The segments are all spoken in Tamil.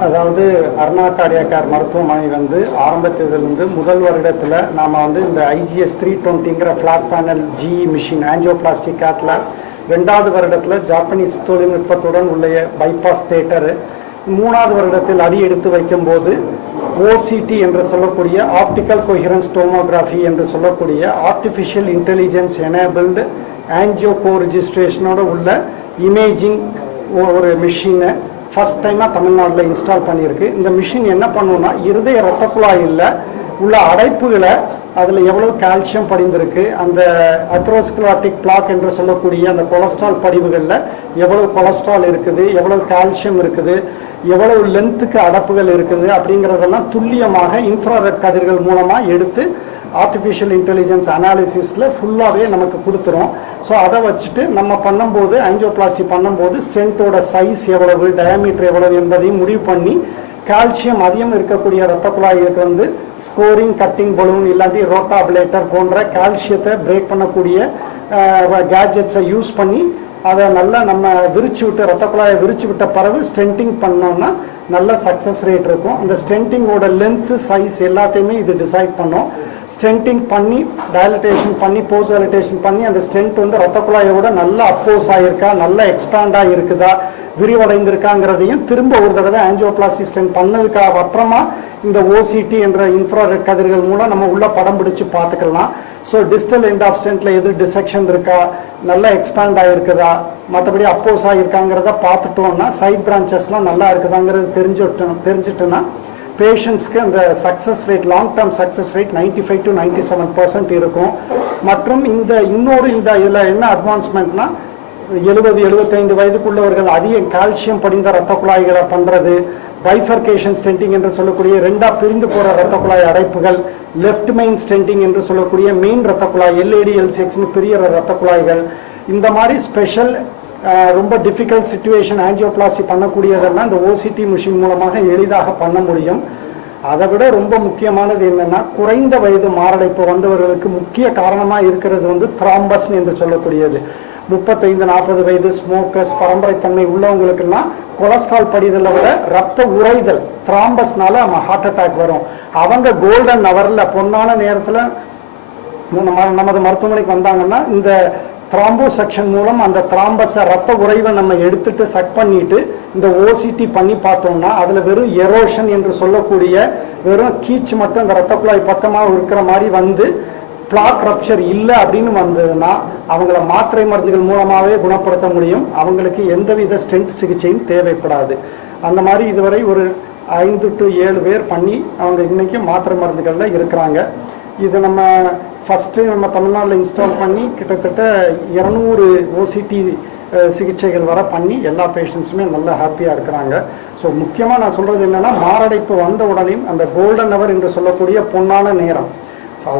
அதாவது அருணா கார்டியாக்கார் மருத்துவமனை வந்து ஆரம்பத்திலிருந்து முதல் வருடத்தில் நாம் வந்து இந்த IGS three டுவெண்ட்டிங்கிற flat panel GE machine angioplastic கேத்ல ரெண்டாவது வருடத்தில் ஜாப்பனீஸ் தொழில்நுட்பத்துடன் உள்ள பைபாஸ் தேட்டரு மூணாவது வருடத்தில் அடி எடுத்து வைக்கும்போது ஓசிடி என்று சொல்லக்கூடிய ஆப்டிக்கல் கொஹிரன்ஸ் டோமோகிராஃபி என்று சொல்லக்கூடிய artificial intelligence enabled angio co ரிஜிஸ்ட்ரேஷனோட உள்ள இமேஜிங் ஒரு மிஷினை ஃபஸ்ட் டைமாக தமிழ்நாட்டில் இன்ஸ்டால் பண்ணியிருக்கு. இந்த மிஷின் என்ன பண்ணுன்னா இருதய ரத்த குழாயில் உள்ள அடைப்புகளை அதில் எவ்வளவு கால்சியம் படிந்திருக்கு அந்த அத்ரோஸ்கிலாட்டிக் பிளாக் என்று சொல்லக்கூடிய அந்த கொலஸ்ட்ரால் படிவுகளில் எவ்வளவு கொலஸ்ட்ரால் இருக்குது எவ்வளவு கால்சியம் இருக்குது எவ்வளவு லென்த்துக்கு அடப்புகள் இருக்குது அப்படிங்கிறதெல்லாம் துல்லியமாக இன்ஃப்ராரெட் கதிர்கள் மூலமாக எடுத்து ஆர்டிஃபிஷியல் இன்டெலிஜென்ஸ் அனாலிசிஸில் ஃபுல்லாகவே நமக்கு கொடுத்துரும். ஸோ அதை வச்சுட்டு நம்ம பண்ணும்போது ஆஞ்சியோபிளாஸ்டி பண்ணும்போது ஸ்டென்ட்டோட சைஸ் எவ்வளவு டயாமீட்டர் எவ்வளவு என்பதையும் முடிவு பண்ணி கால்சியம் அதிகம் இருக்கக்கூடிய ரத்த குழாய்களுக்கு வந்து ஸ்கோரிங் கட்டிங் பலூன் இல்லாட்டி ரோட்டாபிலேட்டர் போன்ற கால்சியத்தை பிரேக் பண்ணக்கூடிய uh, கேட்ஜெட்ஸை யூஸ் பண்ணி அதை நல்லா நம்ம விரிச்சு விட்டு ரத்த குழாயை விரிச்சு விட்ட பிறகு ஸ்டென்டிங் பண்ணோம்னா நல்ல சக்ஸஸ் ரேட் இருக்கும். அந்த ஸ்டென்டிங்கோட லென்த்து சைஸ் எல்லாத்தையுமே இது டிசைட் பண்ணோம். ஸ்டென்டிங் பண்ணி டயலட்டேஷன் பண்ணி போஸ்ட் டயலட்டேஷன் பண்ணி அந்த ஸ்டென்ட் வந்து ரத்த குழாயோட நல்லா அப்போஸ் ஆகிருக்கா நல்லா எக்ஸ்பேண்டாக இருக்குதா விரிவடைந்திருக்காங்கிறதையும் திரும்ப ஒரு தடவை ஆஞ்சியோபிளாஸ்டி ஸ்டென்ட் பண்ணதுக்காக அப்புறமா இந்த ஓசிடி என்ற இன்ஃப்ராரெட் கதிர்கள் மூலம் நம்ம உள்ள படம் பிடிச்சி பார்த்துக்கலாம். ஸோ டிஸ்டல் எண்ட் ஆஃப் ஸ்டென்ட்ல எது டிசெக்ஷன் இருக்கா? நல்லா எக்ஸ்பேண்ட் ஆகிருக்குதா மற்றபடி அப்போஸ் ஆகிருக்காங்கிறத பார்த்துட்டோம்னா சைட் பிரான்ச்சஸ்லாம் நல்லா இருக்குதாங்கிறது தெரிஞ்சுட்டோம் தெரிஞ்சுட்டோன்னா பேஷண்ட்ஸ்க்கு அந்த success rate long term success rate ninety five to ninety seven percent இருக்கும். மற்றும் இந்த இன்னொரு இந்த இதில் என்ன அட்வான்ஸ்மெண்ட்னா எழுபது எழுபத்தைந்து வயதுக்குள்ளவர்கள் அதிக கால்சியம் படிந்த ரத்த குழாய்களை பண்ணுறது பைஃபர்கேஷன் ஸ்டென்டிங் என்று சொல்லக்கூடிய ரெண்டாக பிரிந்து போகிற ரத்த குழாய் அடைப்புகள் லெஃப்ட் மெயின் ஸ்டென்டிங் என்று சொல்லக்கூடிய மெயின் ரத்த குழாய் எல்ஏடி எல்சிஎக்ஸ்னு பிரியற ரத்த குழாய்கள். இந்த மாதிரி ஸ்பெஷல் ரொம்ப டிஃபிகல்ட் சுச்சுவேஷன் ஆஞ்சியோபிளாஸ்டி பண்ணக்கூடியதெல்லாம் இந்த ஓசிடி மிஷின் மூலமாக எளிதாக பண்ண முடியும். அதை விட ரொம்ப முக்கியமானது என்னன்னா குறைந்த வயது மாரடைப்பு வந்தவர்களுக்கு முக்கிய காரணமாக இருக்கிறது வந்து த்ராம்பஸ் என்று சொல்லக்கூடியது. முப்பத்தைந்து நாற்பது வயது ஸ்மோக்கர்ஸ் பரம்பரைத்தன்மை உள்ளவங்களுக்குன்னா கொலஸ்ட்ரால் படிதலை விட ரத்த உறைதல் த்ராம்பஸ்னால நம்ம ஹார்ட் அட்டாக் வரும். அவங்க கோல்டன் ஹவரில் பொன்னான நேரத்தில் நமது மருத்துவமனைக்கு வந்தாங்கன்னா இந்த த்ராம்போ செக்ஷன் மூலம் அந்த த்ராம்பஸை ரத்த உறைவை நம்ம எடுத்துட்டு செக் பண்ணிட்டு இந்த ஓசிடி பண்ணி பார்த்தோம்னா அதில் வெறும் எரோஷன் என்று சொல்லக்கூடிய வெறும் கீச்சு மட்டும் அந்த ரத்த குழாய் பக்கமாக இருக்கிற மாதிரி வந்து பிளாக் ரப்சர் இல்லை அப்படின்னு வந்ததுன்னா அவங்கள மாத்திரை மருந்துகள் மூலமாகவே குணப்படுத்த முடியும். அவங்களுக்கு எந்தவித ஸ்ட்ரென்த் சிகிச்சையும் தேவைப்படாது. அந்த மாதிரி இதுவரை ஒரு ஐந்து டு ஏழு பேர் பண்ணி அவங்க இன்றைக்கும் மாத்திரை மருந்துகளில் இருக்கிறாங்க. இது நம்ம ஃபஸ்ட்டு நம்ம தமிழ்நாட்டில் இன்ஸ்டால் பண்ணி கிட்டத்தட்ட இரநூறு ஓசிடி சிகிச்சைகள் வர பண்ணி எல்லா பேஷண்ட்ஸுமே நல்லா ஹாப்பியாக இருக்கிறாங்க. ஸோ முக்கியமாக நான் சொல்கிறது என்னென்னா மாரடைப்பு வந்த உடனே அந்த கோல்டன் ஹவர் என்று சொல்லக்கூடிய பொன்னான நேரம்.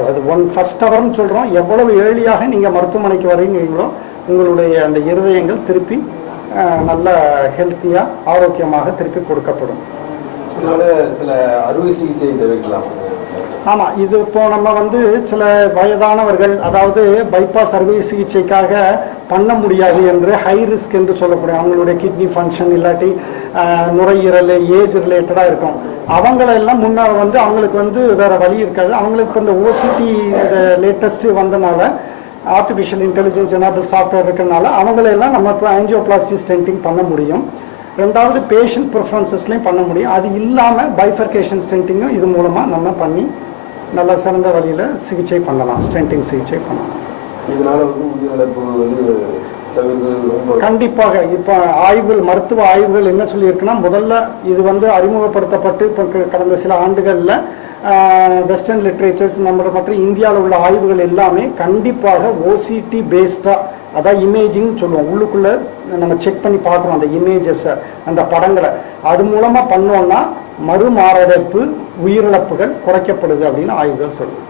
அது ஒன் ஃபஸ்ட் ஹவர்னு சொல்கிறோம் எவ்வளவு ஏர்லியாக நீங்கள் மருத்துவமனைக்கு வரீங்களோ உங்களுடைய அந்த இருதயங்கள் திருப்பி அஹ், நல்ல ஹெல்த்தியாக ஆரோக்கியமாக திருப்பி கொடுக்கப்படும். அதனால சில அறுவை சிகிச்சை தேவைக்கலாம் ஆமாம் இது இப்போ நம்ம வந்து சில வயதானவர்கள் அதாவது பைபாஸ் அறுவை சிகிச்சைக்காக பண்ண முடியாது என்று ஹை ரிஸ்க் என்று சொல்லக்கூடிய அவங்களுடைய கிட்னி ஃபங்க்ஷன் இல்லாட்டி நுரையீரல் ஏஜ் ரிலேட்டடாக இருக்கும். அவங்களெல்லாம் முன்னால் வந்து அவங்களுக்கு வந்து வேறு வழி இருக்காது. அவங்களுக்கு இந்த ஓசிடி இந்த லேட்டஸ்ட்டு வந்தனால ஆர்டிஃபிஷியல் இன்டெலிஜென்ஸ் எனபிள் சாஃப்ட்வேர் இருக்கிறனால அவங்களெல்லாம் நம்ம இப்போ ஆன்ஜியோபிளாஸ்டி ஸ்டென்டிங் பண்ண முடியும். ரெண்டாவது பேஷண்ட் ப்ரிஃபரன்சஸ்லையும் பண்ண முடியும். அது இல்லாமல் பைஃபர்கேஷன் ஸ்டென்டிங்கும் இது மூலமாக நம்ம பண்ணி நல்ல சிறந்த வழியில் சிகிச்சை பண்ணலாம் ஸ்டென்டிங் சிகிச்சை பண்ணலாம். இதனால வந்து உயிரிழப்பு வந்து தவிர்க்கிறது ரொம்ப கண்டிப்பாக இப்போ ஆய்வுகள் மருத்துவ ஆய்வுகள் என்ன சொல்லியிருக்குன்னா முதல்ல இது வந்து அறிமுகப்படுத்தப்பட்டு இப்போ கடந்த சில ஆண்டுகளில் வெஸ்டர்ன் லிட்ரேச்சர்ஸ் நம்ம மற்ற இந்தியாவில் உள்ள ஆய்வுகள் எல்லாமே கண்டிப்பாக ஓசிடி பேஸ்டாக அதான் இமேஜிங் சொல்லுவோம். உள்ளுக்குள்ளே நம்ம செக் பண்ணி பார்க்குறோம் அந்த இமேஜஸை அந்த படங்களை. அது மூலமாக பண்ணோம்னா மறுமாரடைப்பு உயிரிழப்புகள் குறைக்கப்படுது அப்படின்னு ஆய்வுகள் சொல்லுது.